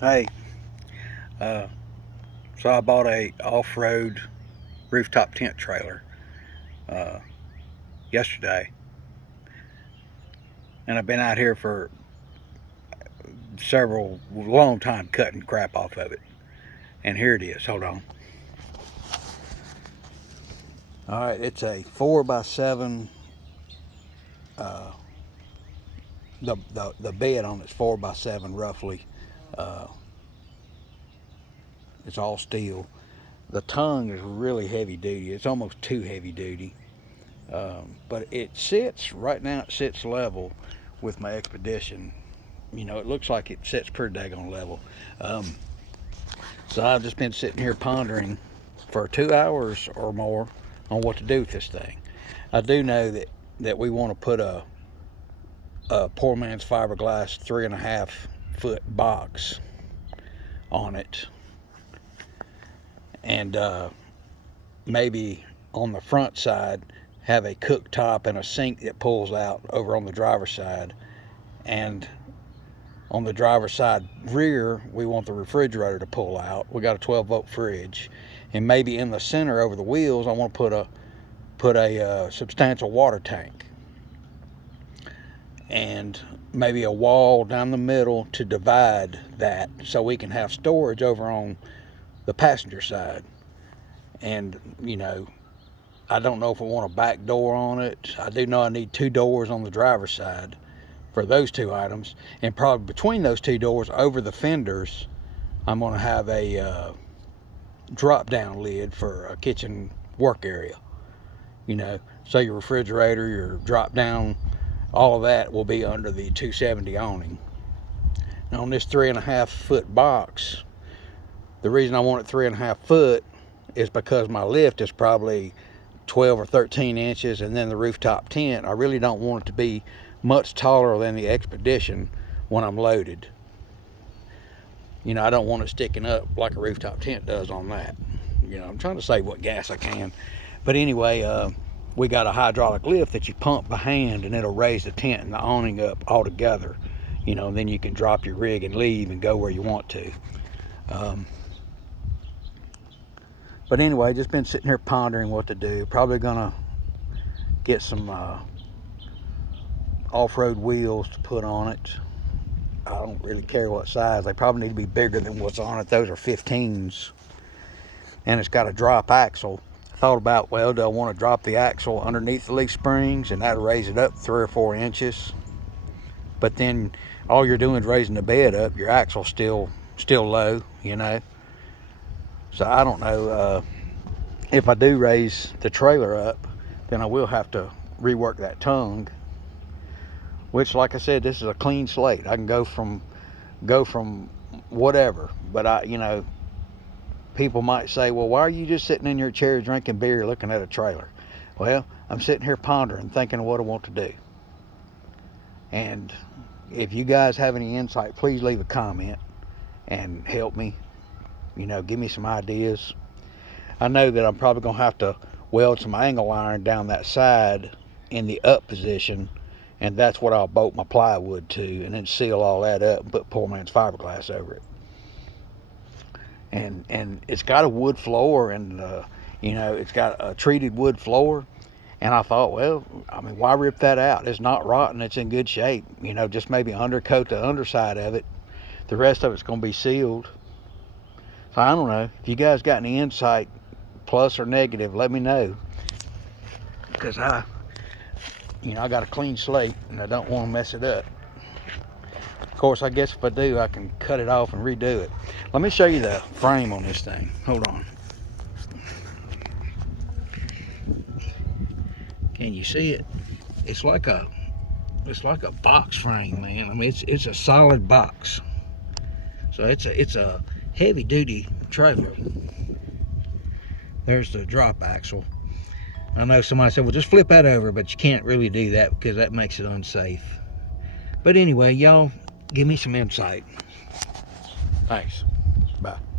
Hey, uh, so I bought a off-road rooftop tent trailer uh, yesterday, and I've been out here for several long time cutting crap off of it. And here it is. Hold on. All right, it's a 4x7. Uh, the bed on it's 4x7 roughly. Uh, it's all steel. The tongue is really heavy duty. It's almost too heavy duty. But it sits right now. It sits level with my Expedition. You know, it looks like it sits pretty daggone level. So I've just been sitting here pondering for 2 hours or more on what to do with this thing. I do know that we want to put a poor man's fiberglass 3.5-foot box on it, and maybe on the front side have a cooktop and a sink that pulls out over on the driver's side, and on the driver's side rear we want the refrigerator to pull out. We got a 12-volt fridge, and maybe in the center over the wheels I want to put a substantial water tank, and maybe a wall down the middle to divide that so we can have storage over on the passenger side. And you know, I don't know if I want a back door on it. I do know I need 2 doors on the driver's side for those 2 items, and probably between those 2 doors over the fenders I'm going to have a drop down lid for a kitchen work area, you know, so your refrigerator, your drop down, all of that will be under the 270 awning. Now on this 3.5-foot box, the reason I want it 3.5 foot is because my lift is probably 12 or 13 inches, and then the rooftop tent, I really don't want it to be much taller than the Expedition when I'm loaded. You know, I don't want it sticking up like a rooftop tent does on that. You know, I'm trying to save what gas I can. But anyway, we got a hydraulic lift that you pump by hand, and it'll raise the tent and the awning up all together. You know, and then you can drop your rig and leave and go where you want to. But anyway, just been sitting here pondering what to do. Probably gonna get some off-road wheels to put on it. I don't really care what size. They probably need to be bigger than what's on it. Those are 15s. And it's got a drop axle. I thought about, well, do I want to drop the axle underneath the leaf springs, and that'll raise it up 3 or 4 inches? But then all you're doing is raising the bed up. Your axle's still low, you know. So I don't know. If I do raise the trailer up, then I will have to rework that tongue, which, like I said, this is a clean slate. I can go from whatever. But you know, people might say, well, why are you just sitting in your chair drinking beer looking at a trailer? Well, I'm sitting here pondering, thinking of what I want to do. And if you guys have any insight, please leave a comment and help me. You know, give me some ideas. I know that I'm probably going to have to weld some angle iron down that side in the up position, and that's what I'll bolt my plywood to, and then seal all that up and put poor man's fiberglass over it. And it's got a wood floor, and you know, it's got a treated wood floor. And I thought, well, I mean, why rip that out? It's not rotten. It's in good shape. You know, just maybe undercoat the underside of it. The rest of it's going to be sealed. So I don't know. If you guys got any insight, plus or negative, let me know. Because I got a clean slate, and I don't want to mess it up. Of course, I guess if I do, I can cut it off and redo it. Let me show you the frame on this thing. Hold on. Can you see it? It's like a box frame, man. I mean, it's a solid box. So it's a heavy duty trailer. There's the drop axle. I know somebody said, well, just flip that over, but you can't really do that because that makes it unsafe. But anyway, y'all give me some insight. Thanks. Bye.